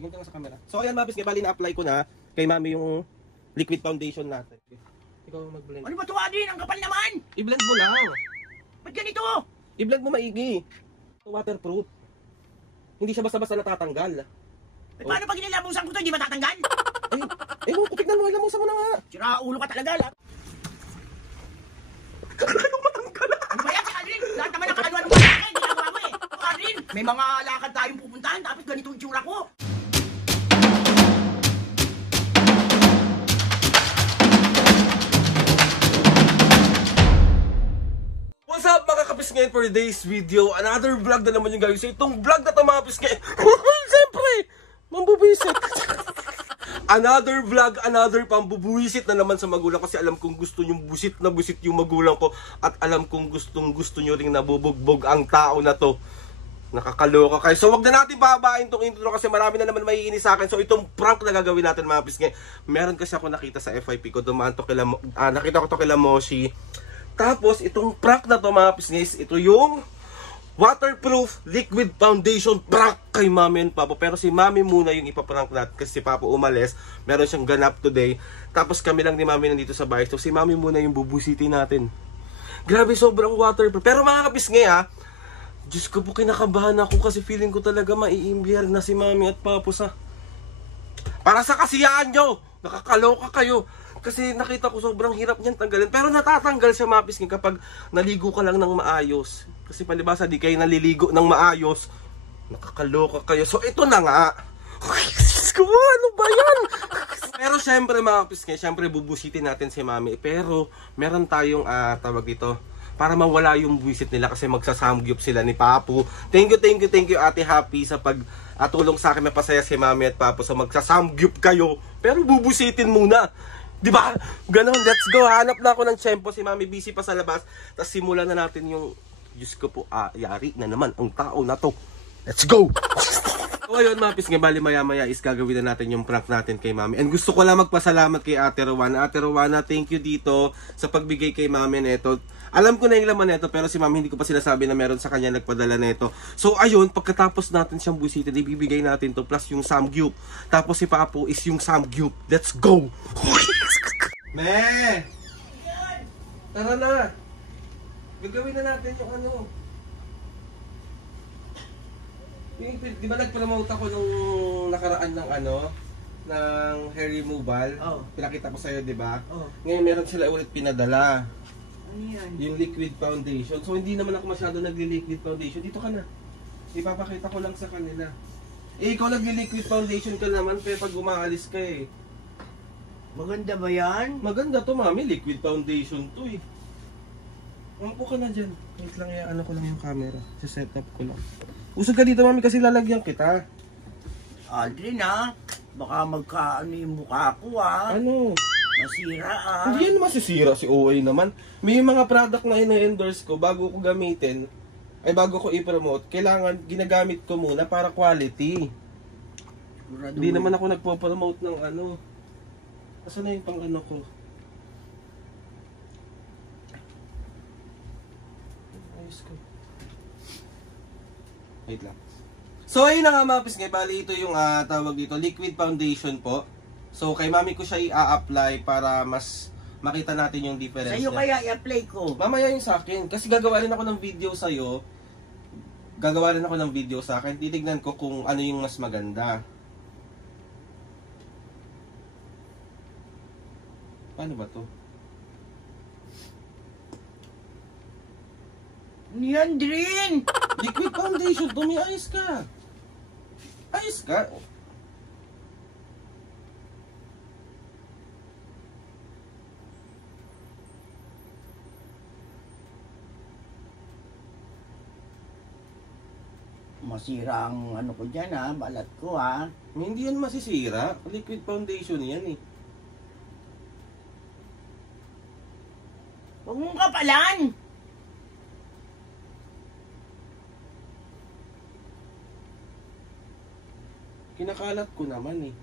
Tingin ka nga sa camera. So ayan mabis, bali na-apply ko na kay mami yung liquid foundation natin. Ikaw mag-blend. Ano ba ito, Adrian? Ang kapal naman! I-blend mo lang. Ba't ganito? I-blend mo maigi. Waterproof. Hindi siya basta-basta natatanggal. Eh, paano pag inilamusan ko ito, hindi matatanggal? Eh, tignan mo, ilamusan mo na nga. Sira ulo ka talaga, lang. Anong matanggal? Ano ba yan si Adrian? Lahat naman ang kaladuan mo sa akin, ginagawa mo eh. O, Adrian, may mga lakad tayong pupuntahan, tapos ganito yung tsura ko. What's up mga kapis ngayon for today's video? Another vlog na naman yung guys. Itong vlog na to mga kapis ngayon. Siyempre, mambubuisit. Another vlog, another pambubuisit na naman sa magulang. Kasi alam kong gusto nyong busit na busit yung magulang ko. At alam kong gustong gusto nyo ring nabubugbog ang tao na to. Nakakaloka kayo. So wag na natin babain tong intro kasi marami na naman maiinis sa akin. So itong prank na gagawin natin mga kapis ngayon. Meron kasi ako nakita sa FYP ko. Dumaan to kila, nakita ko to kila Moshi. Tapos, itong prank na to mga pisngays, ito yung waterproof liquid foundation prank kay Mami and Papa. Pero si Mami muna yung ipaprank natin kasi si Papa umalis. Meron siyang ganap today. Tapos kami lang ni Mami nandito sa bahay. So si Mami muna yung bubusitin natin. Grabe, sobrang waterproof. Pero mga kapisngay ha, Diyos ko po, kinakabahan ako kasi feeling ko talaga maiimbiyar na si Mami at Papa sa... Para sa kasiyahan nyo! Nakakaloka kayo! Kasi nakita ko sobrang hirap niyan tanggalin. Pero natatanggal siya mga pisngay kapag naligo ka lang ng maayos. Kasi palibasa di kayo naliligo ng maayos. Nakakaloka kayo. So ito na nga. Ano ba yan? Pero syempre mga pisngay, syempre bubusitin natin si Mami. Pero meron tayong tawag dito. Para mawala yung buwisit nila kasi magsasamgyup sila ni Papu. Thank you Ate Happy sa tulong sa akin. Mapasaya si Mami at Papu. So magsasamgyup kayo. Pero bubusitin muna. Diba? Ganon, let's go. Hanap na ako ng tiyempo. Si Mami busy pa sa labas. Tapos simulan na natin yung... Diyos ko po, yari na naman ang tao na to. Let's go! So ayun mga pisngay, bali maya is gagawin na natin yung prank natin kay Mami. And gusto ko lang magpasalamat kay Ate Rowana. Ate Rowana, thank you dito sa pagbigay kay Mami neto. Alam ko na yung laman neto, pero si Mami hindi ko pa sinasabi na meron sa kanya nagpadala neto. So ayun, pagkatapos natin siyang busitin, ibibigay natin to plus yung samgyup. Tapos si Papo is yung samgyup. Let's go! Me! Tara na! Gagawin na natin yung ano. Di ba nag-promote ako nung nakaraan ng ano? Ng hair removal? Oh. Pinakita ko sa'yo, di ba? Oh. Ngayon meron sila ulit pinadala. Ano yan? Yung liquid foundation. So hindi naman ako masyado nagli-liquid foundation. Dito ka na. Ipapakita ko lang sa kanila. Eh ikaw nagli-liquid foundation ka naman pero pag umaalis ka eh. Maganda ba yan? Maganda to Mami, liquid foundation to eh. Upo ka na dyan. Wait lang, ano ko lang yung camera. Set up ko lang. Usog ka dito Mami kasi lalagyan kita. Aldrin baka magkaano yung mukha ko Ano? Masira Hindi yan masisira si OA naman. May mga product na ina-endorse ko bago ko gamitin. Ay bago ko i-promote. Kailangan ginagamit ko muna para quality. Hindi naman ako nagpo-promote ng ano. Asan na yung pang ano ko? Ayos ko. Wait lang. So ayun na nga mga pisngay, bali ito yung tawag dito, liquid foundation po. So kay Mami ko siya i-apply para mas makita natin yung difference. Sa'yo kaya i-apply ko? Mamaya yung sa akin. Kasi gagawa rin ako ng video sa'yo. Gagawa rin ako ng video sa akin. Titignan ko kung ano yung mas maganda. Paano ba to? Yan din! Liquid foundation, dumi, ayos ka. Ayos ka. Masira ang ano ko dyan balat ko Hindi yan masisira. Liquid foundation yan eh. Huwag mong kapalan! Kinakalat ko naman eh.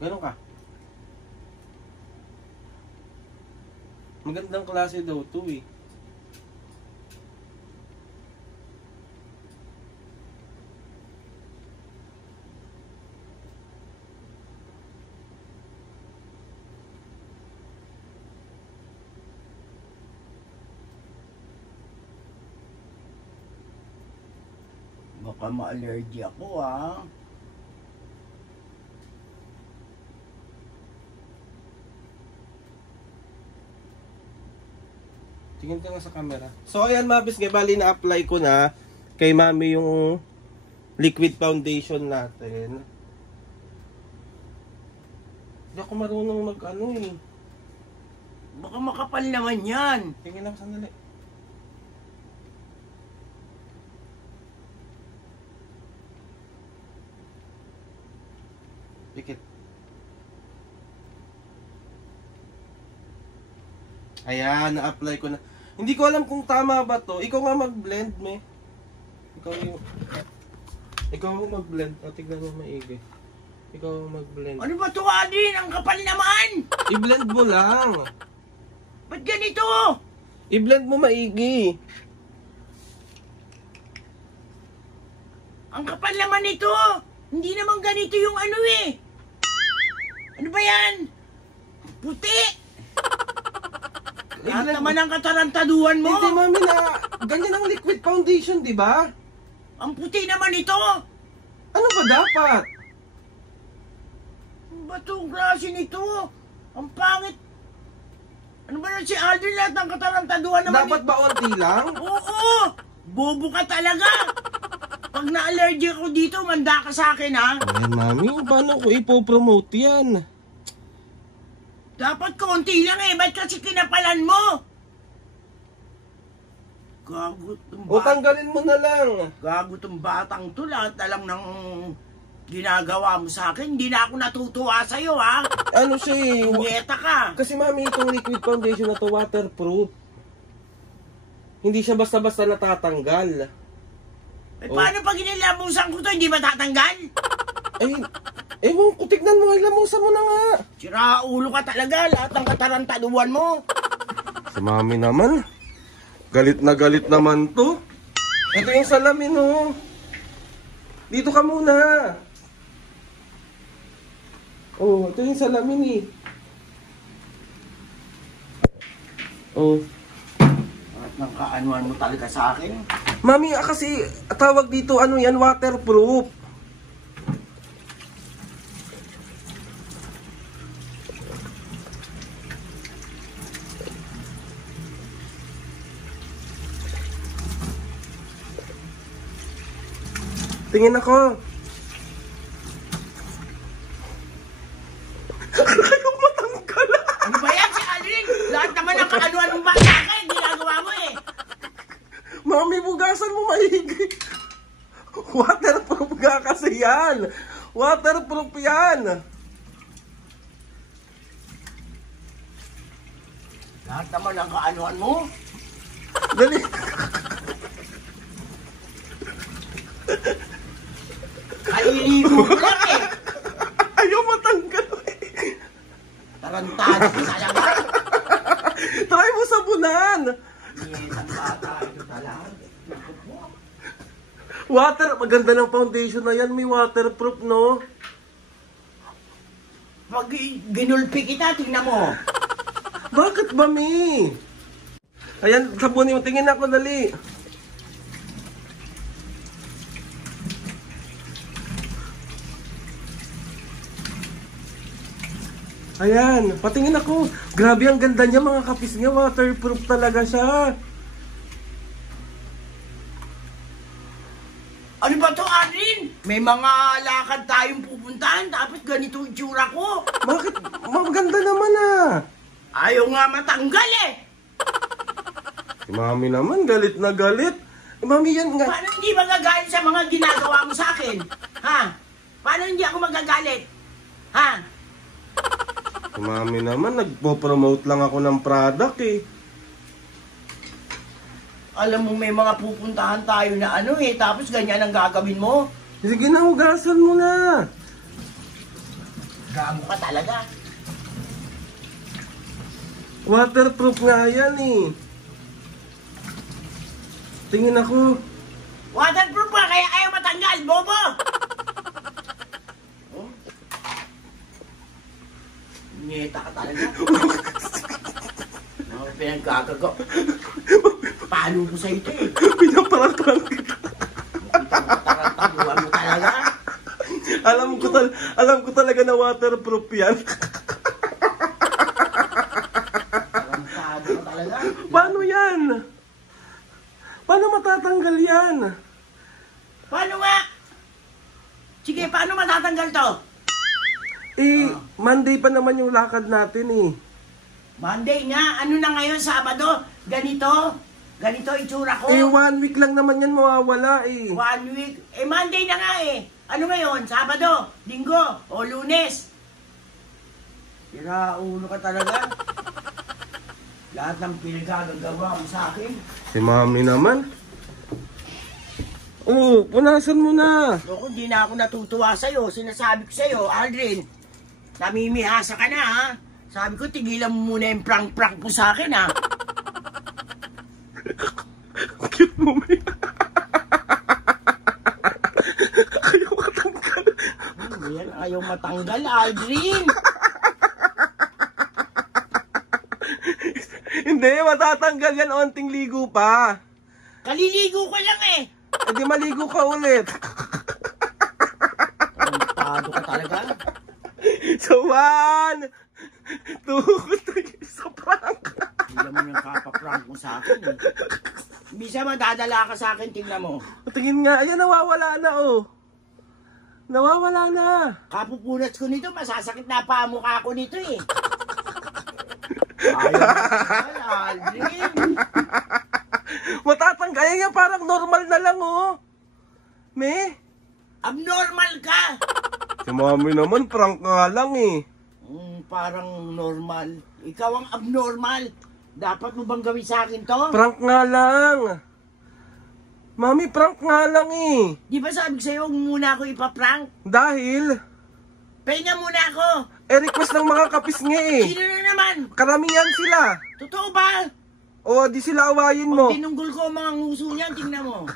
Ganon ka. Magandang klase daw to eh. Baka ma-allergy ako, ah. Tingin ka nga sa camera. So ayan mga kabisngay, bali na-apply ko na kay mami yung liquid foundation natin. Hindi ako marunong mag-ano eh. Baka makapal naman yan. Tingin lang sandali. Pikit. Ayan, na-apply ko na. Hindi ko alam kung tama ba to. Ikaw nga mag-blend, me. Ikaw mag-blend. O, tignan mo maigi. Ikaw mag-blend. Ano ba to, Adin? Ang kapal naman! I-blend mo lang. Ba't ganito? I-blend mo maigi. Ang kapal naman ito. Hindi naman ganito yung ano eh. Ano ba yan? Puti! Lahat naman ang katarantaduhan mo. Hindi, mami, na ganyan ang liquid foundation, di ba? Ang puti naman ito. Ano ba dapat? Ano ba itong klase nito? Ang pangit. Ano ba na si Aldrin, lahat ng katarantaduhan naman? Dapat ba onti lang? Oo! Bobo ka talaga. Pag na-allergy ako dito, manda ka sa akin, ha? Ay, mami, paano ko ipopromote yan? Dapat konti lang eh. Ba't kasi kinapalan mo? Gago tong O, tanggalin mo na lang. Gago tong batang to. Lahat na lang ng ginagawa mo sa akin. Hindi na ako natutuwa sa'yo, ha? Ano siya eh? Nyeta ka. Kasi mami, itong liquid foundation na to waterproof. Hindi siya basta-basta natatanggal. Eh, paano pag inilamusan ko to, hindi matatanggal? Ay, ewan ko, tignan mo, ilamusan mo na nga. Sira ulo ka talaga. Lahat ng katarantaduhan mo. Si mami naman. Galit naman to. Ito yung salamin, oh. Dito ka muna. Oh, ito yung salamin, eh. Oh. Lahat ng kaanuhan mo talaga sa akin. Mami, kasi tawag dito, ano yan, waterproof. Tingin ako. Ayaw matanggal. Ano ba yan si Aldrin? Lahat naman ng kaanuhan mo ba sa akin? Ginagawa mo eh. Mami, bugasan mo maigi. Waterproof nga kasi yan. Waterproof yan. Lahat naman ng kaanuhan mo. Dali. Kaliligo ko lang eh. Ayaw matanggal. Tarantado ko talaga. Try mo sabunan. Isang bata ito talaga. Maganda ng foundation na yan. May waterproof, no? Pag ginulpi kita, tingnan mo. Bakit ba, Mi? Ayan, sabunin mo. Tingin ako, dali. Ayan, patingin ako. Grabe, ang ganda niya, mga kapis niya. Waterproof talaga siya. Ano ba to, Adrin? May mga lakad tayong pupuntahan, tapos ganito yung tsura ko. Bakit? Maganda naman, ah. Ayaw nga matanggal eh. Si Mami naman, galit na galit. Mami, yan nga. Paano hindi magagalit sa mga ginagawa mo sa akin? Ha? Paano hindi ako magagalit? Ha? Si Mami naman, nagpo-promote lang ako ng product, eh. Alam mo may mga pupuntahan tayo na ano eh, tapos ganyan ang gagawin mo. Sige na, hugasan mo na. Gago ka talaga. Waterproof nga yan, eh. Tingin ako. Waterproof ka, kaya ayaw matanggal, bobo! Oh? Nyeta ka talaga. Ano pinagkagago? Paano ko sa ito eh? Pinaparang-parang kita. Kita mo alam ko talaga na waterproof yan. Tarantado ka talaga. Paano yan? Paano matatanggal yan? Paano nga? Sige, paano matatanggal to? Monday pa naman yung lakad natin eh. Monday nga, ano na ngayon, Sabado? Ganito itsura ko. 1 week lang naman yan mawawala eh. 1 week. Monday na nga eh. Ano ngayon? Sabado, Linggo, o Lunes. Tira, ulo ka talaga. Lahat ng pinagagagawa mo sa akin. Si Mami naman. Punasan mo na. Loko, di na ako natutuwa sa'yo. Sinasabi ko sa'yo, Aldrin, namimihasa ka na ha. Sabi ko, tigilan mo muna yung prank-prank mo sa akin ha. Cute mo, May. Ayaw matanggal. Yan, ayaw matanggal, Aldrin. Hindi, matatanggal yan. Onting ligo pa. Kaliligo ko lang eh. Di maligo ka ulit. Tarantado ka talaga. So 1, 2, 3, sa prank. Tingnan mo yung kapaprank mo sa akin eh. Bisa madadala ka sa akin, tingnan mo. Tingin nga, ayan, nawawala na oh. Nawawala na. Kapupunat ko nito, masasakit na pa mukha ko nito eh. Ayaw matanggal, Aldrin. Matatanggal yan, parang normal na lang oh. Me? Abnormal ka. Si Mami naman, prank nga lang eh. Parang normal. Ikaw ang abnormal. Dapat mo bang gawin sa akin to? Prank nga lang. Mami, prank nga lang eh. Di ba sabi ko sa'yo, huwag muna ako ipaprank? Dahil, Pahinga muna ako. request ng mga kapisngi eh. Sino na naman? Karamihan sila. Totoo ba? O, di sila awayin mo. Pag tinunggol ko ang mga nguso niyan, tingnan mo.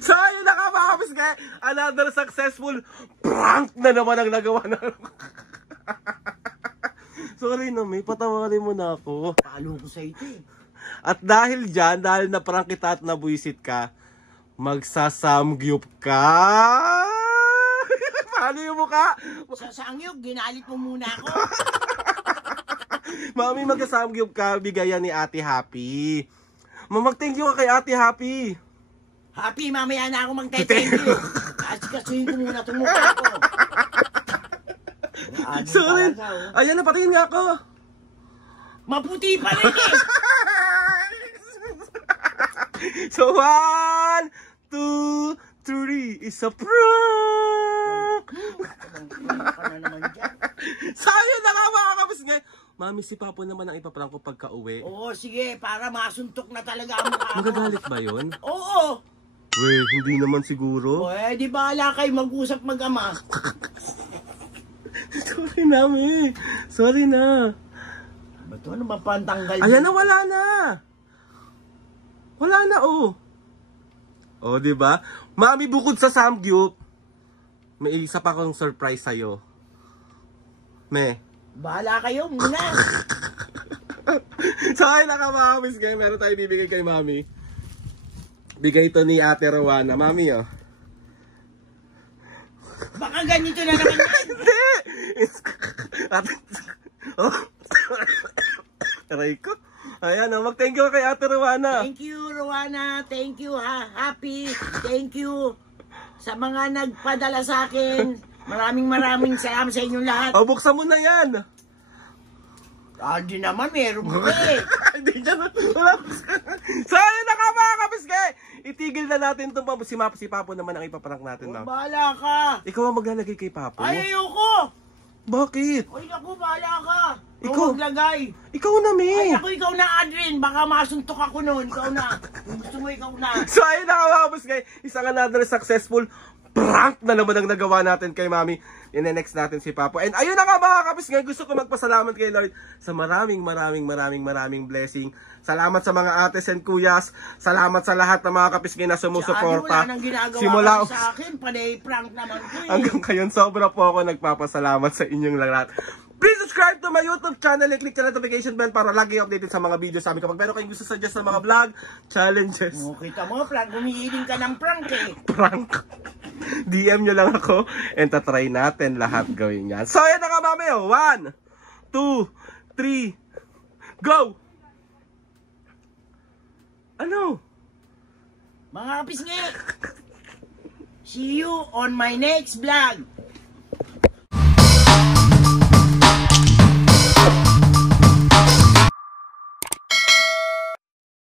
So, yun na ka mga kapisngi. Another successful prank na naman ang nagawa na. Sorry na, May. Patawarin mo na ako. Paalo ko sa ito eh. At dahil dyan, dahil na-prank kita at nabuisit ka, magsasamgyup ka. Paano yung mukha? Sa sangyog, ginalit mo muna ako. Mami, magsasamgyup ka, bigayan ni Ate Happy. Mag-thank you ka kay Ate Happy. Happy, mamaya na ako mag-thank you. Kasi ko muna itong mukha ko. Sorry. Ayan na, patingin nga ako. Maputi pa rin eh. So, 1, 2, 3, is a prank! Sayang na nga mga kapisngi. Mami, si Papo naman ang ipaprank ko pagka uwi. Oo, sige, para masuntok na talaga ang mukha ko. Magagalit ba yun? Oo. Wey, hindi naman siguro. O, di bahala kayo mag-usap mag-ama. Sorry na, Mami. Sorry na. Ba't ano ba pantanggal? Ayan na, wala na. Wala na, oh. Oh, di ba? Mami, bukod sa samgyup, may isa pa akong surprise sa'yo. Me. Bahala kayo muna. So, ay nakamamis kayo. Meron tayo bibigay kay Mami. Bigay ito ni Ate Rowana. Mami, oh. Baka ganito na naman yan. Hindi! Ate... Oh. Aray ko. Ayan, oh. Mag-thank you kay Ate Rowana. Thank you, Rowana. Thank you, Happy. Thank you sa mga nagpadala sa akin. Maraming salamat sa inyong lahat. Oh, buksan mo na yan. Di naman, meron mo eh. Hindi dyan. So, ayun na ka mga kapiske. Itigil na natin itong si Papo naman ang ipaprank natin, ma'am. Bahala ka. Ikaw ang maglalagay kay Papo. Ay, ayoko. Bakit? Ay, naku, bahala ka. Ikaw. Maglagay. Ikaw na, Ay, me. naku, ikaw na, Adrian. Baka masuntok ako noon. Ikaw na. Kung gusto mo, ikaw na. So, ayun na ka mga kapiske. Isang another successful prank na naman ang nagawa natin kay Mami. Ine-next natin si Papo. And ayun na nga mga kapis, ngayon gusto ko magpasalamat kay Lord sa maraming blessing. Salamat sa mga ates and kuyas. Salamat sa lahat ng mga kapis na sumusuporta. Wala nang ginagawa sa akin. Panay prank naman ko eh. Hanggang ngayon, sobra po ako nagpapasalamat sa inyong lahat. Please subscribe to my YouTube channel and click the notification bell para lagi updated sa mga videos namin. Kapag meron kayong gusto suggest ng mga vlog, challenges. Oh, kita mo, Frank, humihiling ka ng prank eh. Prank. DM nyo lang ako and tatry natin lahat gawin yan. So, yan na nga mami. 1, 2, 3, go! Ano? Mga kapisngi, see you on my next vlog.